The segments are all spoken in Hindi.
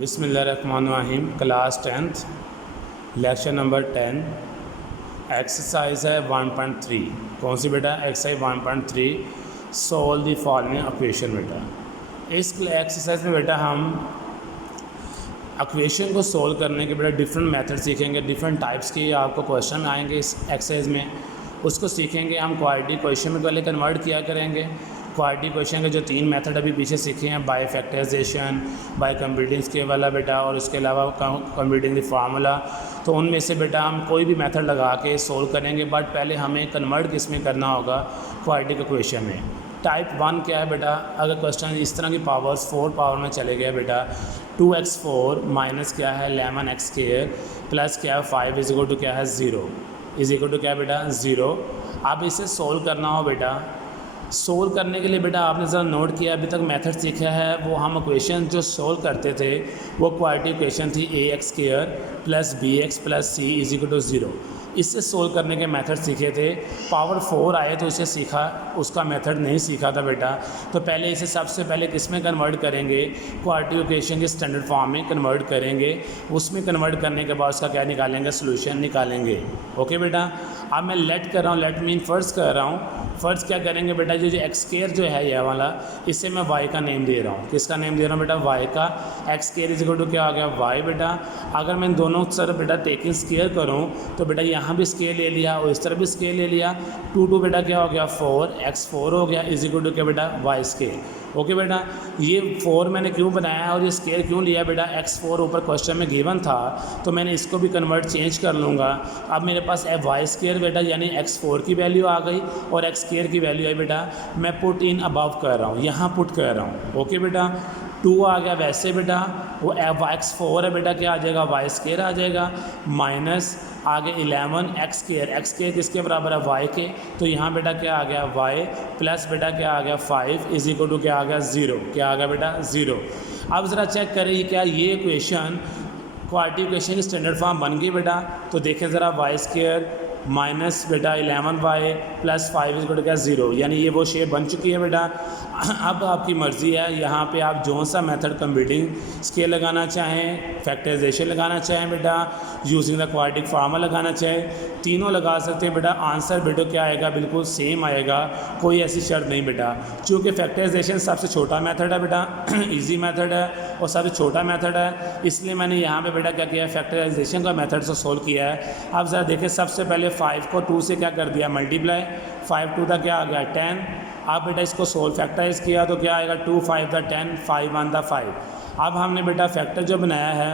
बिस्मिल्लाहिर्रहमानिर्रहीम। Class 10th lecture number 10 exercise है 1.3। कौन सी बेटा? Exercise 1.3 solve the following equation. बेटा इस एक्सरसाइज में बेटा हम इक्वेशन को सोल्व करने के बेटा डिफरेंट मेथड सीखेंगे। डिफरेंट टाइप्स के आपको क्वेश्चन आएंगे इस एक्सरसाइज में, उसको सीखेंगे हम। क्वाड्रेटिक इक्वेशन में पहले कन्वर्ट किया करेंगे। क्वाड्रेटिक इक्वेशन के जो 3 मेथड अभी पीछे सीखे हैं, by factorization, by computing scale वाला बेटा, और उसके अलावा कंप्यूटिंग द फार्मूला, तो उनमें से बेटा हम कोई भी मेथड लगा के सोल्व करेंगे। बट पहले हमें कन्वर्ट किस में करना होगा? क्वाड्रेटिक इक्वेशन में। टाइप 1 क्या है बेटा? अगर क्वेश्चन इस तरह की पावर्स 4 पावर में चले गए बेटा, 2x4 माइनस क्या है 11x² प्लस क्या है 5 इज इक्वल टू क्या है 0 इज इक्वल टू क्या है बेटा 0। अब इसे सोल्व करना हो बेटा, सोल्व करने के लिए बेटा आपने ज़रा नोट किया, अभी तक मेथड सीखा है वो हम इक्वेशन जो सोल्व करते थे वो क्वाड्रेटिक इक्वेशन थी ax² plus bx plus c is equal to 0। इससे सोल्व करने के मेथड सीखे थे। पावर 4 आए तो इसे सीखा, उसका मेथड नहीं सीखा था बेटा। तो पहले इसे सबसे पहले किस में कन्वर्ट करेंगे? क्वाड्रेटिक इक्वेशन के स्टैंडर्ड फॉर्म में कन्वर्ट करेंगे। उसमें कन्वर्ट करने के बाद उसका क्या निकालेंगे? सोल्यूशन निकालेंगे। ओके बेटा, अब मैं लेट कर रहा हूँ, लेट मीन फ़र्ज़ कर रहा हूँ। फ़र्ज़ क्या करेंगे बेटा, जो x² जो है यह वाला, इसे मैं y का नेम दे रहा हूँ। किसका नेम दे रहा हूँ बेटा? y का। x² इज इक्वल टू क्या आ गया? y बेटा। अगर मैं दोनों तरफ बेटा टेकिंग स्केयर करूँ तो बेटा यहाँ भी स्केयर ले लिया और इस तरफ भी स्केयर ले लिया, 2 बेटा क्या हो गया 4, x4 हो गया इज इक्वल टू क्या बेटा y²। ओके बेटा, ये 4 मैंने क्यों बनाया और ये स्केयर क्यों लिया बेटा? x4 ऊपर क्वेश्चन में गिवन था तो मैंने इसको भी कन्वर्ट चेंज कर लूँगा। अब मेरे पास y² बेटा यानी x4 की वैल्यू आ गई और x² की वैल्यू आई बेटा, मैं पुट इन अबव कर रहा हूँ, यहाँ पुट कर रहा हूँ। ओके बेटा, 2 आ गया वैसे बेटा, वो x4 है बेटा, क्या आ जाएगा y² आ जाएगा, माइनस आगे 11x² किसके बराबर है? y के। तो यहाँ बेटा क्या आ गया y प्लस बेटा क्या आ गया 5 इज इक्वल टू क्या आ गया 0। क्या आ गया बेटा 0। अब ज़रा चेक करें क्या ये इक्वेशन क्वाड्रेटिक इक्वेशन की स्टैंडर्ड फॉर्म बन गई बेटा? तो देखें ज़रा y² माइनस बेटा 11y plus 5 is equal to क्या 0, यानी ये वो शेप बन चुकी है बेटा। अब आपकी मर्ज़ी है, यहाँ पे आप जो सा मेथड कंप्यूटिंग स्केल लगाना चाहें, फैक्टराइजेशन लगाना चाहें बेटा, यूजिंग द क्वाड्रेटिक फार्मूला लगाना चाहें, तीनों लगा सकते हैं बेटा। आंसर बेटा क्या आएगा? बिल्कुल सेम आएगा, कोई ऐसी शर्त नहीं बेटा। चूँकि फैक्टराइजेशन सबसे छोटा मेथड है बेटा, ईजी मेथड है और सबसे छोटा मेथड है, इसलिए मैंने यहाँ पर बेटा क्या किया है, फैक्टराइजेशन का मेथड से सोल्व किया है। अब ज़रा देखें, सबसे पहले 5 को 2 से क्या कर दिया? मल्टीप्लाई। 5 2 क्या आ गया 10। आप बेटा इसको सोल्व फैक्टराइज किया तो क्या आएगा? 2 5 10, 5 1 5। अब हमने बेटा फैक्टर जो बनाया है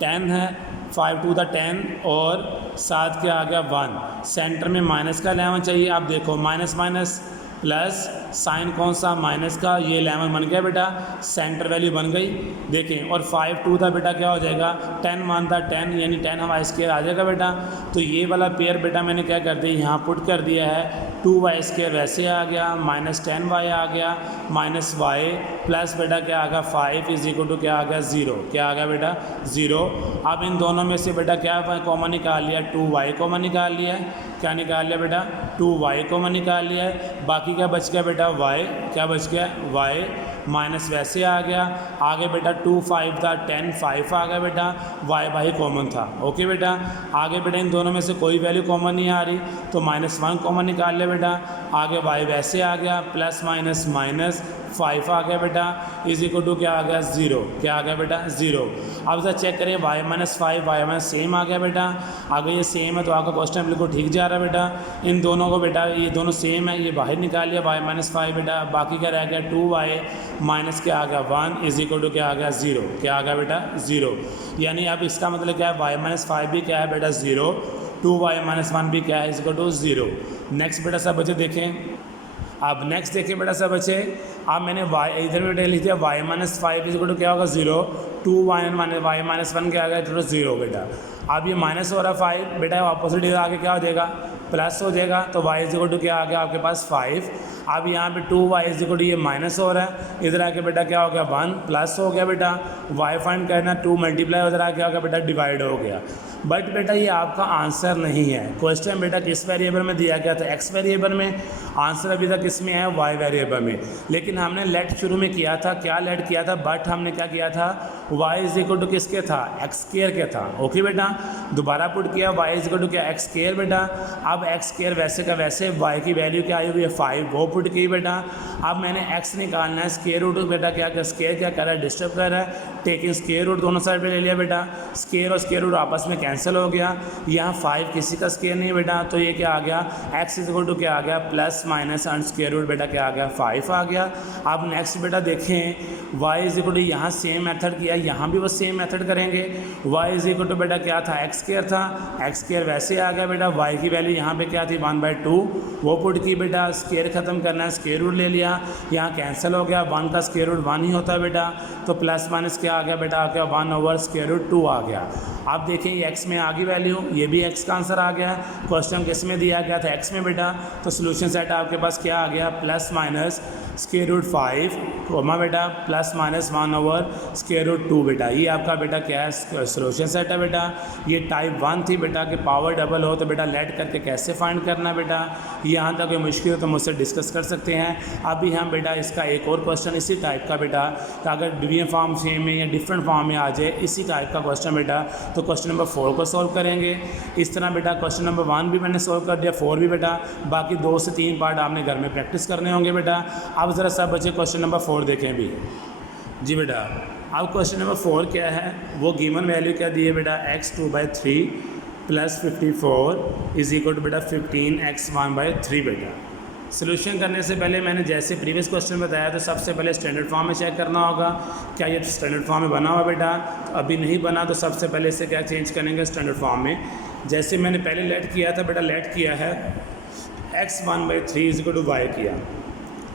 10 है, 5 2 10 और साथ क्या आ गया 1। सेंटर में माइनस का 11 चाहिए। आप देखो माइनस माइनस प्लस साइन कौन सा? माइनस का। ये 11 बन गया बेटा, सेंटर वैल्यू बन गई। देखें, और 5 2 था बेटा, क्या हो जाएगा 10 1 10, यानी 10 हमारा स्केयर आ जाएगा बेटा। तो ये वाला पेयर बेटा मैंने क्या कर दिया, यहाँ पुट कर दिया है। 2y² वैसे आ गया, माइनस 10y आ गया, माइनस y प्लस बेटा क्या आ गया 5 इज इक्वल टू क्या आ गया 0। क्या आ गया बेटा 0। अब इन दोनों में से बेटा क्या कॉमन निकाल लिया? 2y कॉमन निकाल लिया है। क्या निकाल लिया बेटा? 2y कॉमन निकाल लिया है। बाकी क्या बच गया बेटा? y। क्या बच गया? y माइनस वैसे आ गया। आगे बेटा 2 5 था 10, 5 आ गया बेटा, y कॉमन था। ओके बेटा, आगे बेटा इन दोनों में से कोई वैल्यू कॉमन नहीं आ रही तो -1 कॉमन निकाल लिया बेटा। आगे y वैसे आ गया, प्लस माइनस माइनस 5 आ गया बेटा, इज इक्वल टू क्या आ गया 0। क्या आ गया बेटा 0। अब जरा चेक करें, y - 5 y - सेम आ गया बेटा। अगर ये सेम है तो आपका क्वेश्चन बिल्कुल ठीक जा रहा है बेटा। इन दोनों को बेटा, ये दोनों सेम है, ये बाहर निकाल लिया y - 5 बेटा। बाकी क्या रह गया 2y माइनस क्या आ गया 1 इज इक्वल टू क्या आ गया 0। क्या आ गया बेटा 0। यानी अब इसका मतलब क्या है, y - 5 भी क्या है बेटा 0, 2y - 1 भी क्या है इज इक्वल टू 0। नेक्स्ट बेटा सब बच्चे देखें, अब नेक्स्ट देखें बेटा सब बच्चे। अब मैंने y इधर में बेटा लिख दिया y - 5 इज इक्वल टू क्या होगा 0, 2y - 1 क्या आ गया 0 बेटा। अब ये माइनस हो रहा है 5 बेटा, ऑपोजिट इधर आगे क्या हो जाएगा प्लस हो जाएगा, तो y इज इक्वल टू क्या आ गया आपके पास 5। अब यहाँ पे 2y इज इक्वल टू ये माइनस हो रहा है, इधर आके बेटा क्या हो गया 1 प्लस हो गया बेटा। y फाइंड करना, 2 मल्टीप्लाई उधर आके क्या हो गया बेटा डिवाइड हो गया। बट बेटा ये आपका आंसर नहीं है। क्वेश्चन बेटा किस वेरिएबल में दिया गया था, एक्स वेरिएबल में, आंसर अभी तक किस में है, वाई वेरिएबल में। लेकिन हमने लेट शुरू में किया था, क्या लेट किया था, बट हमने क्या किया था, वाई इज इक्वल टू किसके था, एक्स स्क्वायर के था। ओके बेटा, दोबारा पुट किया वाई इज इक्वल टू क्या, एक्स स्क्वायर बेटा। अब एक्स स्क्वायर वैसे का वैसे, वाई की वैल्यू क्या आई हुई है 5, वो पुट की बेटा। अब मैंने एक्स निकालना है, स्क्वायर रूट बेटा क्या स्क्वायर क्या कर रहा है, डिस्टर्ब कर रहा है, टेकिंग स्क्वायर रूट दोनों साइड पे ले लिया बेटा, स्क्वायर और स्क्वायर रूट आपस में कैंसिल हो गया। यहाँ 5 किसी का स्क्वायर नहीं बेटा, तो ये क्या आ गया, एक्स इज इक्वल टू क्या आ गया, plus minus under square root बेटा क्या आ गया, 5 आ गया। अब नेक्स्ट बेटा देखें, वाई इज इक्वल टू, यहाँ सेम मेथड किया, यहाँ भी वो सेम मेथड करेंगे। वाई इज इक्वल टू बेटा क्या था, एक्स स्क्वायर था, एक्स स्क्वायर वैसे आ गया बेटा, वाई की वैल्यू यहाँ पे क्या थी 1/2, वो पुट की बेटा, स्क्वायर खत्म करना है, स्क्वायर रूट ले लिया, यहाँ कैंसिल हो गया, 1 का स्क्वायर रूट 1 ही होता है बेटा, तो प्लस माइनस क्या आ गया बेटा, आ गया 1/√2 आ गया। आप देखें ये एक्स में आ गई वैल्यू, ये भी एक्स का आंसर आ गया। क्वेश्चन किस में दिया गया था, एक्स में बेटा, तो सोल्यूशन सेट आपके पास क्या आ गया, प्लस माइनस √5 कोमा बेटा, प्लस माइनस 1/√2 बेटा। ये आपका बेटा क्या है, सोल्यूशन सेट है बेटा। ये टाइप 1 थी बेटा कि पावर डबल हो तो बेटा लेट करके कैसे फाइंड करना है बेटा। यहाँ तक कोई मुश्किल हो तो मुझसे डिस्कस कर सकते हैं। अभी हम बेटा इसका एक और क्वेश्चन इसी टाइप का बेटा, अगर डिवीजन फॉर्म सेम में या डिफरेंट फॉर्म में आ जाए इसी टाइप का क्वेश्चन बेटा, तो क्वेश्चन नंबर 4 को सॉल्व करेंगे। इस तरह बेटा क्वेश्चन नंबर 1 भी मैंने सॉल्व कर दिया, 4 भी बेटा, बाकी 2 से 3 पार्ट आपने घर में प्रैक्टिस करने होंगे बेटा। अब ज़रा सब बच्चे क्वेश्चन नंबर 4 देखें भी जी बेटा। अब क्वेश्चन नंबर 4 क्या है, वो गिवन वैल्यू क्या दी है बेटा, x2/3 plus 54 is equal to बेटा 15x1/3 बेटा। सोल्यूशन करने से पहले मैंने जैसे प्रीवियस क्वेश्चन बताया तो सबसे पहले स्टैंडर्ड फॉर्म में चेक करना होगा, क्या ये स्टैंडर्ड फॉर्म में बना हुआ बेटा। तो अभी नहीं बना तो सबसे पहले इसे क्या चेंज करेंगे स्टैंडर्ड फॉर्म में। जैसे मैंने पहले लेट किया था बेटा, लेट किया है x1/3 is equal to y किया,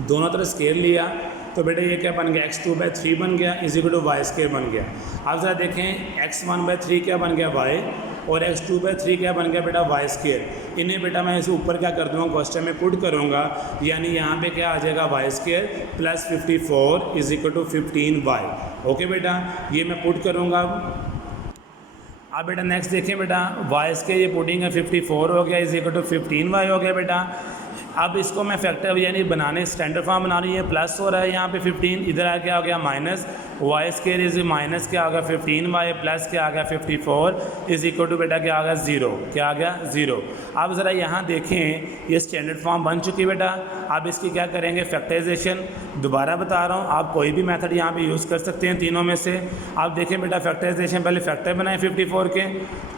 दोनों तरफ स्केयर लिया, तो बेटा ये क्या बन गया, x2/3 बन गया is equal to y square बन गया। अब ज़रा देखें x1/3 क्या बन गया y, और x2/3 क्या बन गया बेटा वाई स्केयर। इन्हें बेटा मैं इसे ऊपर क्या कर दूँगा, क्वेश्चन में पुट करूँगा, यानी यहाँ पे क्या आ जाएगा y square plus 54 is equal to 15y। Okay बेटा, ये मैं पुट करूँगा। अब बेटा नेक्स्ट देखें बेटा, वाई स्केयर ये पुटिंग है 54 हो गया इज इक्वल टू 15y हो गया बेटा। अब इसको मैं फैक्टर यानी बनाने स्टैंडर्ड फॉर्म बना रही है, प्लस हो रहा है यहाँ पे 15, इधर आ क्या हो गया minus, y square is minus क्या आ गया 15y प्लस क्या आ गया 54 इज इक्वल टू बेटा क्या आ गया 0, क्या आ गया 0। अब ज़रा यहाँ देखें ये स्टैंडर्ड फॉर्म बन चुकी है बेटा। अब इसकी क्या करेंगे फैक्टराइजेशन, दोबारा बता रहा हूँ आप कोई भी मेथड यहाँ पे यूज़ कर सकते हैं तीनों में से। आप देखें बेटा फैक्टराइजेशन, पहले फैक्टर बनाए 54 के,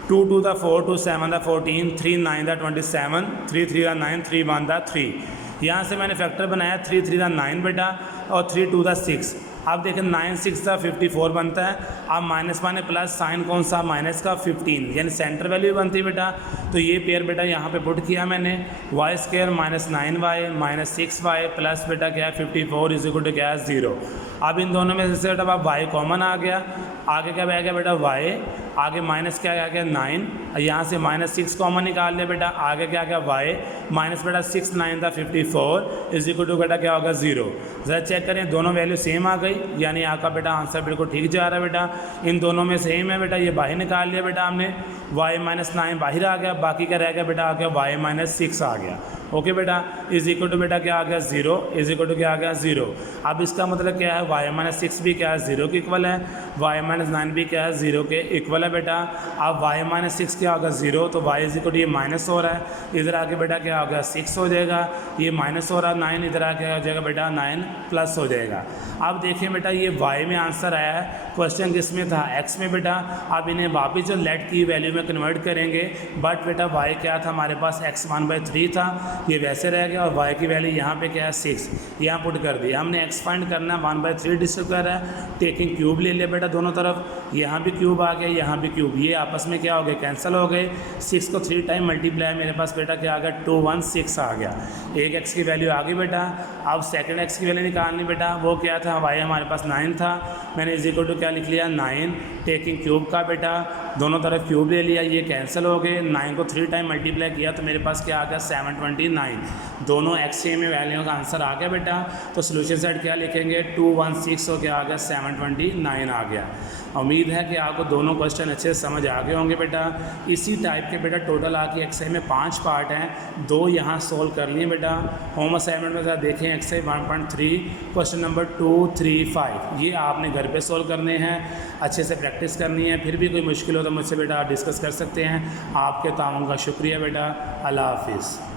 2 2 4 2 7 14 3 9 27 3 3 9 3 1 3। यहाँ से मैंने फैक्टर बनाया 3 3 9 बेटा और 3 2 6। अब देखें 9 6 का 54 बनता है। अब माइनस माने प्लस, साइन कौन सा माइनस का 15, यानी सेंटर वैल्यू बनती है बेटा। तो ये पेयर बेटा यहाँ पे पुट किया मैंने, y square minus 9y minus 6y plus बेटा क्या है 54 इज इक्वल टू क्या है 0। अब इन दोनों में से बेटा वाई कॉमन आ गया, आगे क्या बह गया बेटा वाई, आगे माइनस क्या आ गया 9, यहाँ से माइनस 6 कॉमन निकाल लिया बेटा, आगे क्या गया वाई माइनस बेटा 6 9 था 54 इज इक्वल टू बेटा क्या होगा 0। ज़रा चेक करें दोनों वैल्यू सेम आ गई, यानी आपका बेटा आंसर बिल्कुल ठीक जा रहा है बेटा। इन दोनों में सेम है बेटा, ये बाहर निकाल लिया बेटा हमने, वाई माइनस 9 बाहर आ गया, बाकी क्या रह गया बेटा आ गया वाई माइनस 6 आ गया। ओके बेटा, इज इक्वल टू बेटा क्या आ गया 0, इज इक्वल टू क्या आ गया 0। अब इसका मतलब क्या है, वाई माइनस 6 भी क्या है 0 के इक्वल है, वाई माइनस 9 भी क्या है 0 के इक्वल है बेटा। अब वाई माइनस 6 क्या होगा 0, तो वाई इज इक्वल टू ये माइनस हो रहा है, इधर आके बेटा क्या होगा 6 हो जाएगा, ये माइनस हो रहा है 9, इधर आके हो जाएगा बेटा 9 प्लस हो जाएगा। अब देखिए बेटा ये वाई में आंसर आया है, क्वेश्चन किस में था एक्स में बेटा। अब इन्हें वापस जो लेट की वैल्यू में कन्वर्ट करेंगे, बट बेटा वाई क्या था हमारे पास x1/3 था, ये वैसे रह गया, और वाई की वैल्यू यहाँ पे क्या है 6, यहाँ पुट कर दी। हमने एक्स फाइंड करना है, 1/3 डिस्टर्ब कर रहा है, टेकिंग क्यूब ले लिया बेटा दोनों तरफ, यहाँ भी क्यूब आ गया, यहाँ भी क्यूब, ये आपस में क्या हो गए कैंसिल हो गए। 6 को 3 टाइम मल्टीप्लाई मेरे पास बेटा क्या आ गया 216 आ गया, एक एक्स की वैल्यू आ गई बेटा। अब सेकंड एक्स की वैल्यू निकालनी बेटा, वो क्या था वाई हमारे पास 9 था, मैंने इज इक्वल टू क्या लिख लिया 9, टेकिंग क्यूब का बेटा दोनों तरफ क्यूब ले लिया, ये कैंसिल हो गए, 9 को 3 टाइम मल्टीप्लाई किया तो मेरे पास क्या आ गया 729। दोनों एक्सए में वैल्यू का आंसर आ गया बेटा। तो सोल्यूशन सेट क्या लिखेंगे 216 हो, क्या आ गया 729 आ गया। उम्मीद है कि आपको दोनों क्वेश्चन अच्छे से समझ आ गए होंगे बेटा। इसी टाइप के बेटा टोटल आके एक्सरसाइज में 5 पार्ट हैं, 2 यहाँ सोल्व कर लिए बेटा। होम असाइनमेंट में ज़रा देखें एक्सरसाइज 1.3 क्वेश्चन नंबर 2, 3, 5 ये आपने घर पे सोल्व करने हैं, अच्छे से प्रैक्टिस करनी है। फिर भी कोई मुश्किल हो तो मुझसे बेटा आप डिस्कस कर सकते हैं। आपके ताउन का शुक्रिया बेटा। अल्लाह हाफिज़।